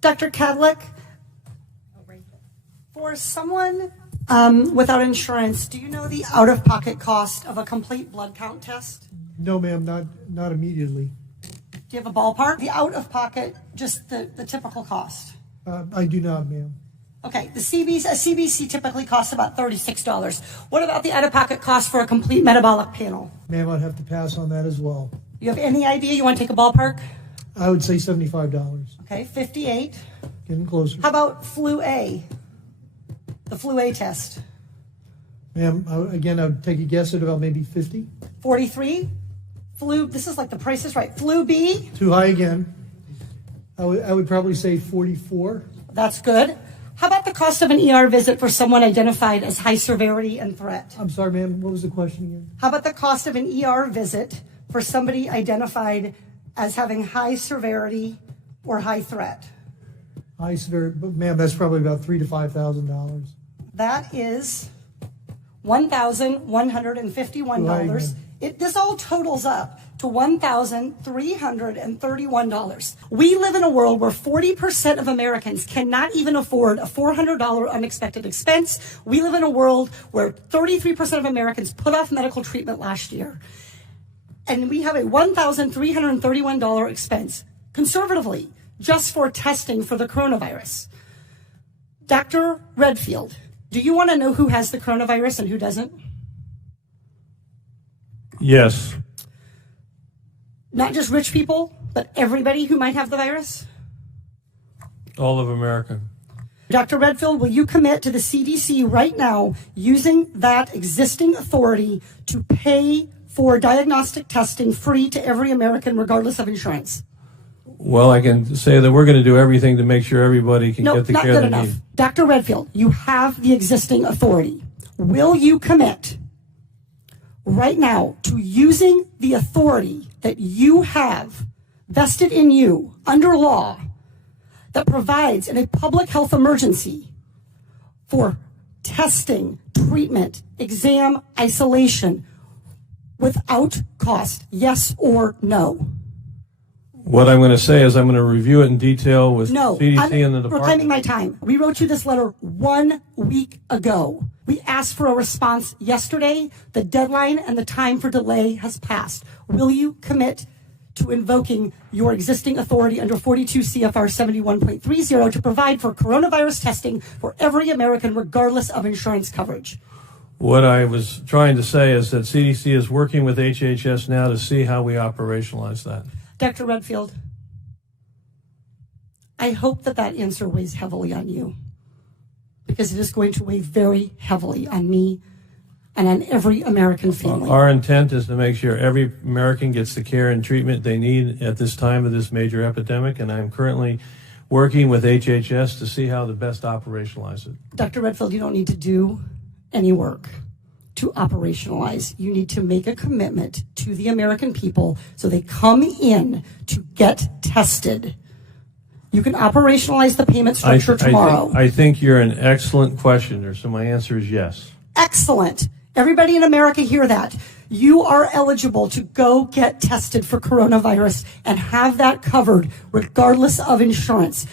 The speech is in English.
Dr. Kadlik, for someone without insurance, do you know the out-of-pocket cost of a complete blood count test? No, ma'am, not immediately. Do you have a ballpark? The out-of-pocket, just the typical cost. I do not, ma'am. Okay, a CBC typically costs about $36. What about the out-of-pocket cost for a complete metabolic panel? Ma'am, I'd have to pass on that as well. You have any idea? You want to take a ballpark? I would say $75. Okay, 58. Getting closer. How about flu A? The flu A test. Ma'am, again, I would take a guess at about maybe 50. 43. Flu, this is like the Price is Right. Flu B, Too high again. I would probably say 44. that's good. How about the cost of an ER visit for someone identified as high severity and threat? I'm sorry, ma'am, what was the question again? How about the cost of an ER visit for somebody identified as having high severity or high threat? High severity, but ma'am, that's probably about $3,000 to $5,000. That is $1,151. This all totals up to $1,331. We live in a world where 40% of Americans cannot even afford a $400 unexpected expense. We live in a world where 33% of Americans put off medical treatment last year. And we have a $1,331 expense, conservatively, just for testing for the coronavirus. Dr. Redfield, do you want to know who has the coronavirus and who doesn't? Yes. Not just rich people, but everybody who might have the virus? All of America. Dr. Redfield, will you commit to the CDC right now using that existing authority to pay for diagnostic testing free to every American regardless of insurance? Well, I can say that we're going to do everything to make sure everybody can No, get the not care good they enough. need. Dr. Redfield, you have the existing authority. Will you commit right now to using the authority that you have vested in you under law that provides in a public health emergency for testing, treatment, exam, isolation without cost? Yes or no? What I'm going to say is I'm going to review it in detail with No, CDC I'm and the reclaiming department. my time. We wrote you this letter 1 week ago. We asked for a response yesterday. The deadline and the time for delay has passed. Will you commit to invoking your existing authority under 42 CFR 71.30 to provide for coronavirus testing for every American regardless of insurance coverage? What I was trying to say is that CDC is working with HHS now to see how we operationalize that. Dr. Redfield, I hope that answer weighs heavily on you, because it is going to weigh very heavily on me and on every American family. Our intent is to make sure every American gets the care and treatment they need at this time of this major epidemic, and I'm currently working with HHS to see how to best operationalize it. Dr. Redfield, you don't need to do any work to operationalize. You need to make a commitment to the American people so they come in to get tested. You can operationalize the payment structure tomorrow. I think you're an excellent questioner, so my answer is yes. Excellent. Everybody in America hear that. You are eligible to go get tested for coronavirus and have that covered regardless of insurance.